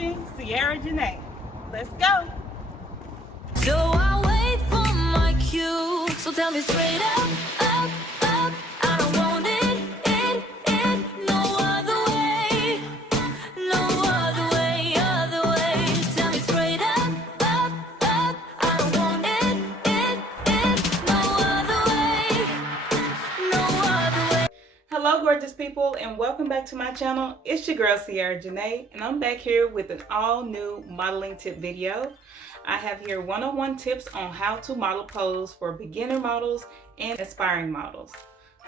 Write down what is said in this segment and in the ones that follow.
watching Sierra Janae. Let's go. So I wait for my cue. So tell me straight up, up, up. I don't want it, no other way, no other way, other way. Tell me straight up, up, up. I don't want it, no other way, no other way. Hello gorgeous people and welcome back to my channel. It's your girl Sierra Janae and I'm back here with an all new modeling tip video. I have here 101 tips on how to model pose for beginner models and aspiring models.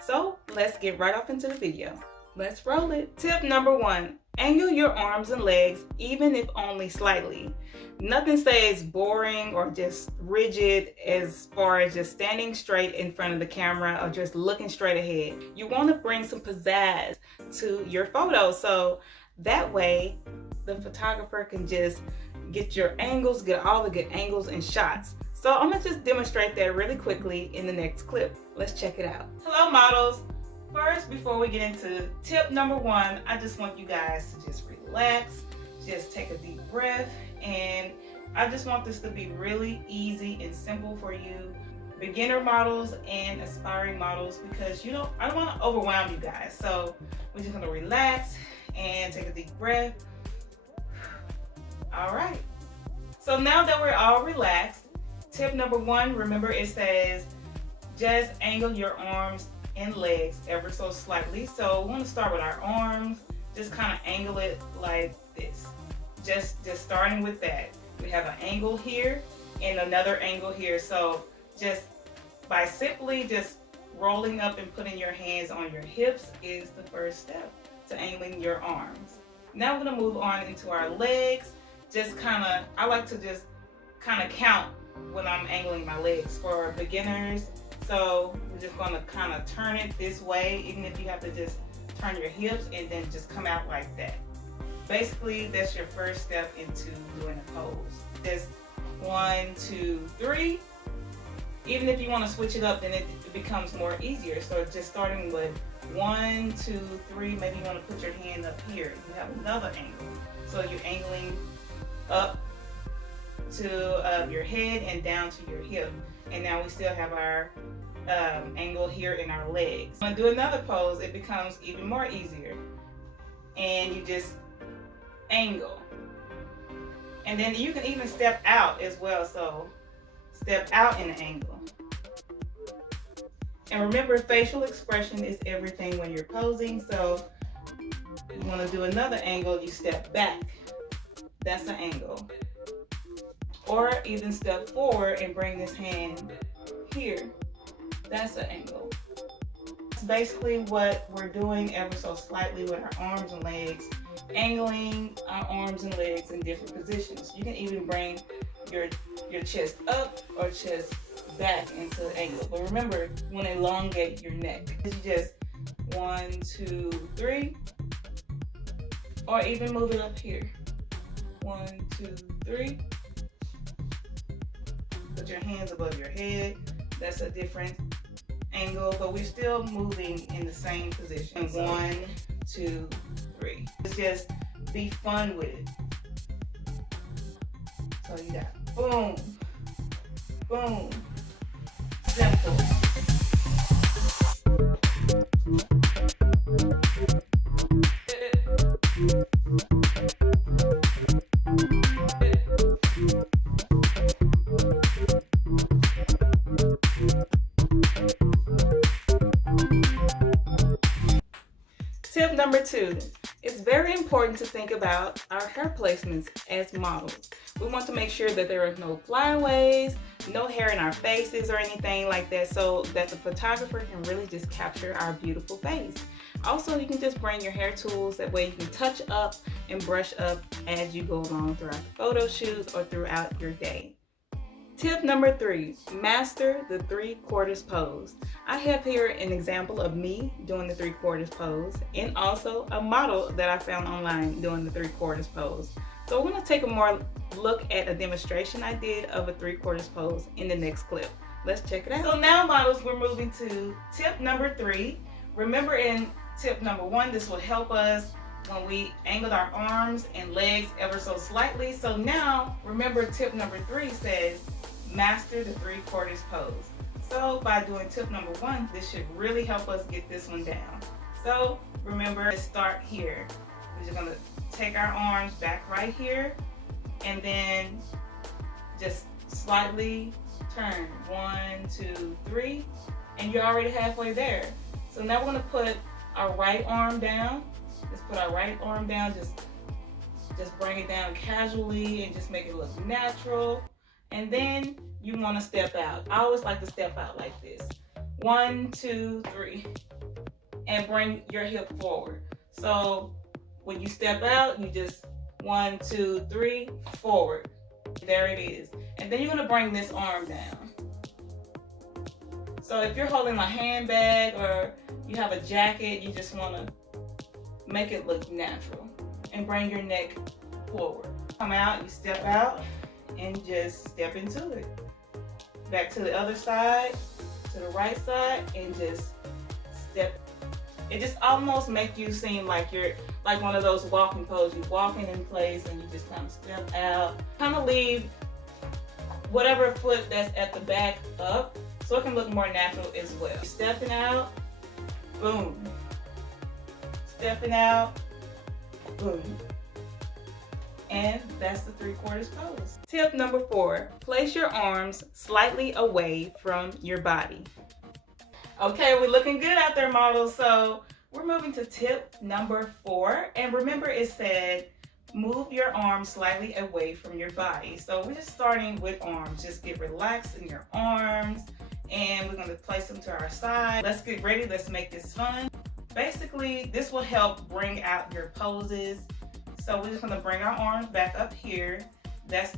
So let's get right off into the video. Let's roll it. Tip number 1, angle your arms and legs even if only slightly. Nothing stays boring or just rigid as far as just standing straight in front of the camera or just looking straight ahead. You want to bring some pizzazz to your photo so that way the photographer can just get your angles, get all the good angles and shots. So I'm gonna just demonstrate that really quickly in the next clip. Let's check it out. Hello models. First, before we get into tip number 1, I just want you guys to just relax, just take a deep breath, and I just want this to be really easy and simple for you beginner models and aspiring models because I don't want to overwhelm you guys. So we're just gonna relax and take a deep breath. All right, so now that we're all relaxed, tip number 1, remember it says just angle your arms and legs ever so slightly. So we want to start with our arms, just kind of angle it like this. Just starting with that. We have an angle here and another angle here. So just by simply just rolling up and putting your hands on your hips is the first step to angling your arms. Now we're gonna move on into our legs. I like to just kind of count when I'm angling my legs for beginners. So we're just gonna kind of turn it this way, even if you have to just turn your hips and then just come out like that. Basically, that's your first step into doing a pose. Just 1, 2, 3. Even if you want to switch it up, then it becomes more easier. So just starting with 1, 2, 3, maybe you want to put your hand up here. You have another angle. So you're angling up to your head and down to your hip. And now we still have our angle here in our legs. When I do another pose, it becomes even more easier. And you just angle. And then you can even step out as well. So step out in an angle. And remember, facial expression is everything when you're posing. So you want to do another angle, you step back. That's an angle. Or even step forward and bring this hand here. That's an angle. That's basically what we're doing ever so slightly with our arms and legs, angling our arms and legs in different positions. You can even bring your chest up or chest back into the angle. But remember, you want to elongate your neck. You just 1, 2, 3, or even move it up here. 1, 2, 3. Put your hands above your head. That's a different angle, but we're still moving in the same position. 1, 2, 3. Just be fun with it. So you got boom, boom, simple. Tip number 2, it's very important to think about our hair placements as models. We want to make sure that there are no flyaways, no hair in our faces or anything like that, so that the photographer can really just capture our beautiful face. Also, you can just bring your hair tools, that way you can touch up and brush up as you go along throughout the photo shoot or throughout your day. Tip number 3, master the 3/4 pose. I have here an example of me doing the 3/4 pose and also a model that I found online doing the 3/4 pose. So we're going to take a more look at a demonstration I did of a 3/4 pose in the next clip. Let's check it out. So now models, we're moving to tip number 3. Remember in tip number 1, this will help us when we angled our arms and legs ever so slightly. So now, remember tip number 3 says, master the 3/4 pose. So by doing tip number 1, this should really help us get this one down. So remember, let's start here. We're just gonna take our arms back right here, and then just slightly turn. 1, 2, 3, and you're already halfway there. So now we're gonna put our right arm down. Just put our right arm down, just bring it down casually and just make it look natural. And then you wanna step out. I always like to step out like this. 1, 2, 3, and bring your hip forward. So when you step out, you just 1, 2, 3, forward. There it is. And then you're gonna bring this arm down. So if you're holding a handbag or you have a jacket, you just wanna make it look natural and bring your neck forward. Come out, you step out and just step into it. Back to the other side, to the right side, and just step. It just almost makes you seem like you're like one of those walking poses. You're walking in place and you just kind of step out. Kind of leave whatever foot that's at the back up so it can look more natural as well. Stepping out, boom. Stepping out, boom. And that's the 3/4 pose. Tip number 4, place your arms slightly away from your body. Okay, we're looking good out there, models. So we're moving to tip number 4. And remember it said, move your arms slightly away from your body. So we're just starting with arms. Just get relaxed in your arms. And we're gonna place them to our side. Let's get ready, let's make this fun. Basically, this will help bring out your poses. So we're just gonna bring our arms back up here. That's,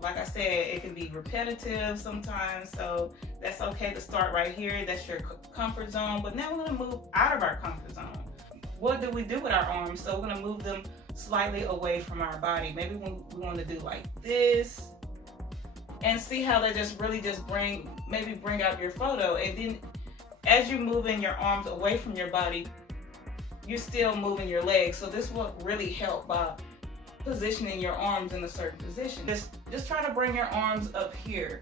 like I said, it can be repetitive sometimes, so that's okay to start right here. That's your comfort zone. But now we're gonna move out of our comfort zone. What do we do with our arms? So we're gonna move them slightly away from our body. Maybe we wanna do like this, and see how they just really just bring out your photo. And then as you're moving your arms away from your body, you're still moving your legs. So this will really help by positioning your arms in a certain position. Just try to bring your arms up here.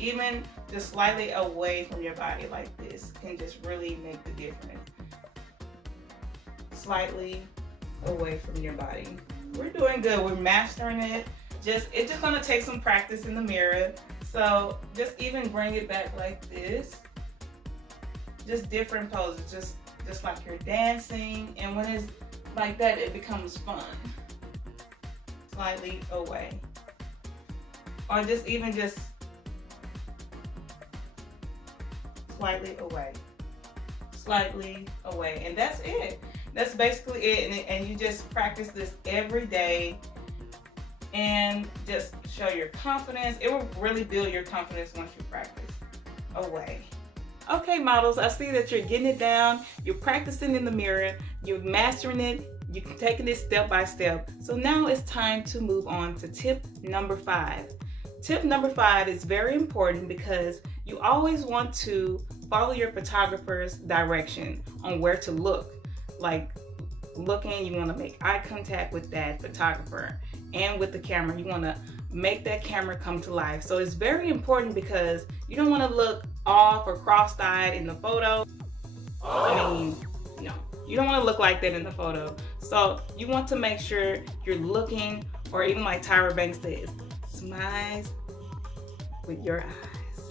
Even just slightly away from your body like this can just really make the difference. Slightly away from your body. We're doing good, we're mastering it. It's just gonna take some practice in the mirror. So just even bring it back like this. Just different poses, just like you're dancing. And when it's like that, it becomes fun. Slightly away. Or just slightly away. Slightly away. And that's it. That's basically it. And you just practice this every day and just show your confidence. It will really build your confidence once you practice. Away. Okay, models, I see that you're getting it down. You're practicing in the mirror. You're mastering it. You're taking it step by step. So now it's time to move on to tip number 5. Tip number 5 is very important because you always want to follow your photographer's direction on where to look. Like looking, you want to make eye contact with that photographer and with the camera. You want to make that camera come to life. So it's very important because you don't want to look off or cross-eyed in the photo. I mean, no, you don't want to look like that in the photo. So you want to make sure you're looking, or even like Tyra Banks says, smiles with your eyes.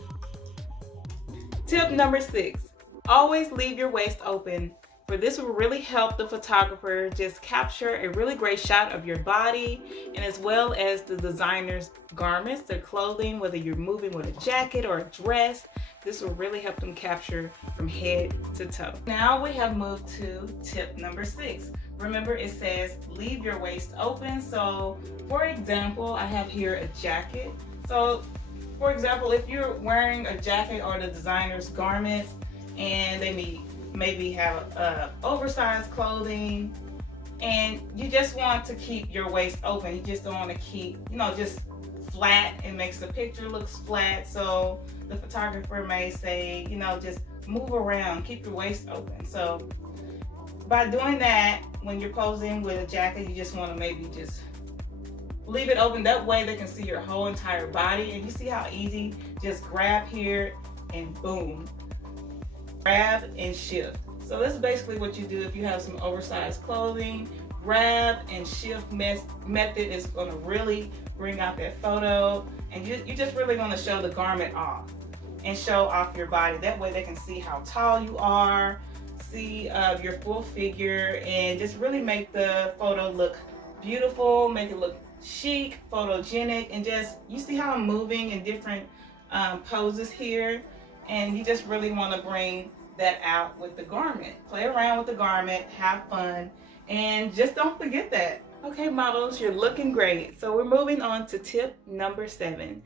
Tip number 6, always leave your waist open. For this will really help the photographer just capture a really great shot of your body, and as well as the designer's garments, their clothing, whether you're moving with a jacket or a dress. This will really help them capture from head to toe. Now we have moved to tip number 6. Remember it says leave your waist open. So for example, I have here a jacket. So for example, if you're wearing a jacket or the designer's garments and they maybe have oversized clothing and you just want to keep your waist open, you just don't want to keep, just flat. It makes the picture looks flat. So the photographer may say, just move around, keep your waist open. So by doing that, when you're posing with a jacket, you just want to maybe just leave it open. That way they can see your whole entire body. And you see how easy, just grab here and boom, grab and shift. So that's basically what you do if you have some oversized clothing. Grab and shift method is going to really bring out that photo, and you just really want to show the garment off and show off your body. That way they can see how tall you are, see your full figure, and just really make the photo look beautiful, make it look chic, photogenic, and just, you see how I'm moving in different poses here, and you just really want to bring that out with the garment. Play around with the garment, have fun, and just don't forget that. Okay, models, you're looking great. So we're moving on to tip number 7.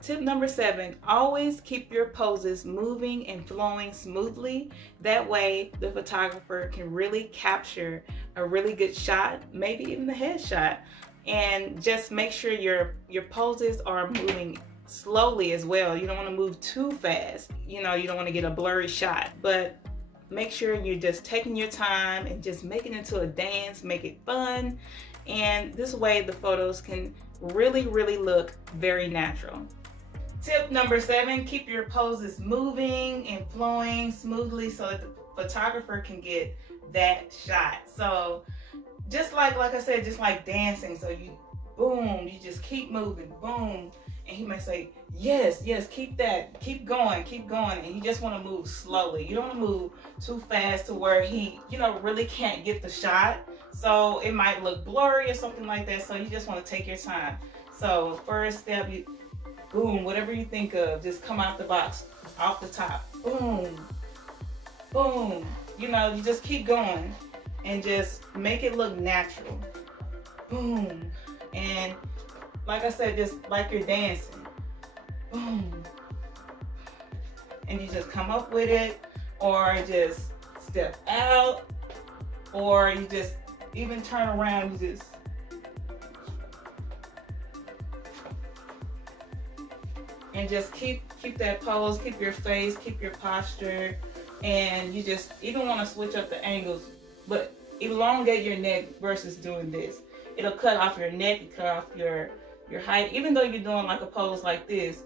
Tip number 7, always keep your poses moving and flowing smoothly. That way the photographer can really capture a really good shot, maybe even a headshot. And just make sure your poses are moving slowly as well. You don't want to move too fast. You know, you don't want to get a blurry shot, but make sure you're just taking your time and just making it into a dance, make it fun. And this way the photos can really, really look very natural. Tip number 7, keep your poses moving and flowing smoothly so that the photographer can get that shot. So just like I said, just like dancing. So you, boom, you just keep moving, boom. And he might say, yes, keep that, keep going. And you just want to move slowly. You don't want to move too fast to where he, really can't get the shot. So it might look blurry or something like that. So you just want to take your time. So first step, you, boom, whatever you think of, just come out the box, off the top, boom, boom. You just keep going and just make it look natural. Boom. And like I said, just like you're dancing. Boom. And you just come up with it, or just step out, or you just even turn around, you just and just keep that pose, keep your face, keep your posture, and you just even want to switch up the angles, but elongate your neck versus doing this. It'll cut off your neck, cut off your height. Even though you're doing like a pose like this,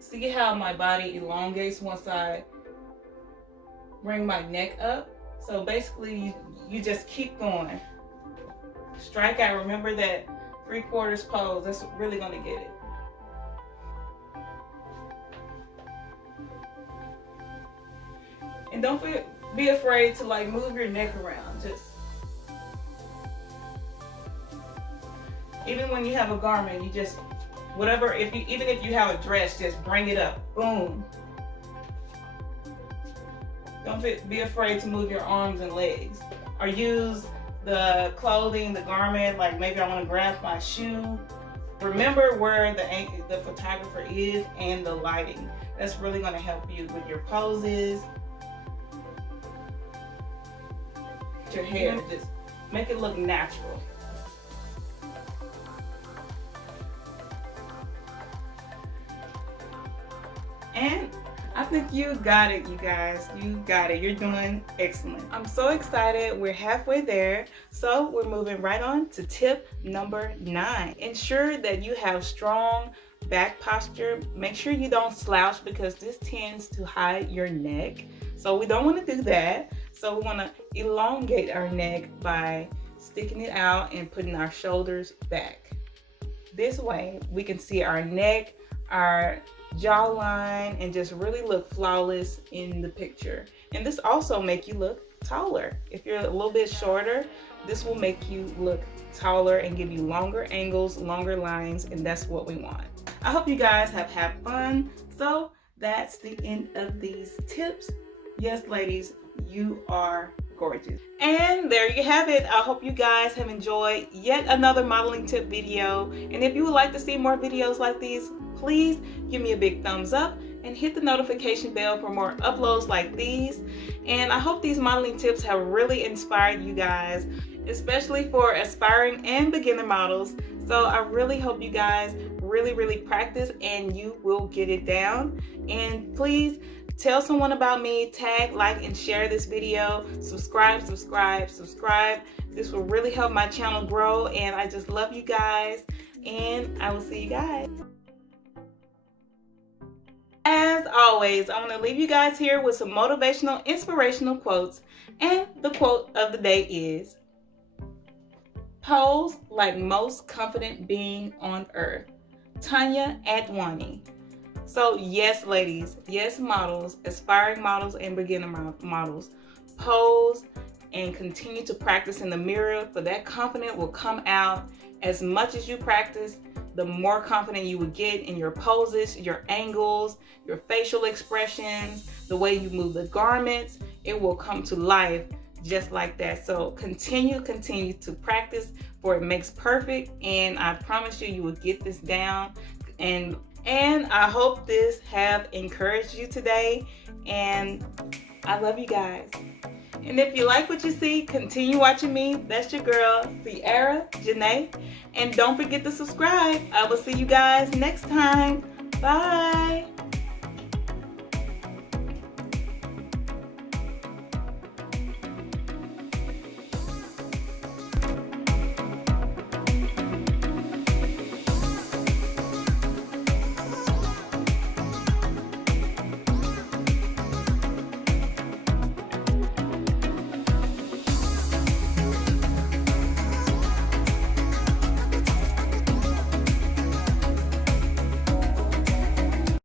see how my body elongates once I bring my neck up? So basically you just keep going. Strike out, remember that 3/4 pose, that's really gonna get it. And don't be afraid to like move your neck around. Just even when you have a garment, you just whatever. Even if you have a dress, just bring it up. Boom. Don't be afraid to move your arms and legs, or use the clothing, the garment. Like maybe I want to grab my shoe. Remember where the photographer is and the lighting. That's really going to help you with your poses. Your hair, just make it look natural. And I think you got it, you guys. You got it. You're doing excellent. I'm so excited. We're halfway there. So we're moving right on to tip number 9. Ensure that you have strong back posture. Make sure you don't slouch, because this tends to hide your neck. So we don't want to do that. So we want to elongate our neck by sticking it out and putting our shoulders back. This way we can see our neck, our jawline, and just really look flawless in the picture. And this also make you look taller. If you're a little bit shorter, this will make you look taller and give you longer angles, longer lines, and that's what we want. I hope you guys have had fun. So that's the end of these tips. Yes, ladies, you are gorgeous. And there you have it. I hope you guys have enjoyed yet another modeling tip video. And if you would like to see more videos like these, please give me a big thumbs up and hit the notification bell for more uploads like these. And I hope these modeling tips have really inspired you guys, especially for aspiring and beginner models. So I really hope you guys really practice and you will get it down. And please Tell someone about me, tag, like, and share this video. Subscribe. This will really help my channel grow, and I just love you guys, and I will see you guys. As always, I want to leave you guys here with some motivational, inspirational quotes, and the quote of the day is, "Pose like most confident being on earth." Tanya Adwani. So yes, ladies, yes, models, aspiring models and beginner models, pose and continue to practice in the mirror, for that confidence will come out. As much as you practice, the more confident you will get in your poses, your angles, your facial expressions, the way you move the garments. It will come to life just like that. So continue to practice, for it makes perfect, and I promise you, you will get this down. And I hope this have encouraged you today, and I love you guys. And if you like what you see, continue watching me. That's your girl, Sierra Janae. And don't forget to subscribe. I will see you guys next time. Bye.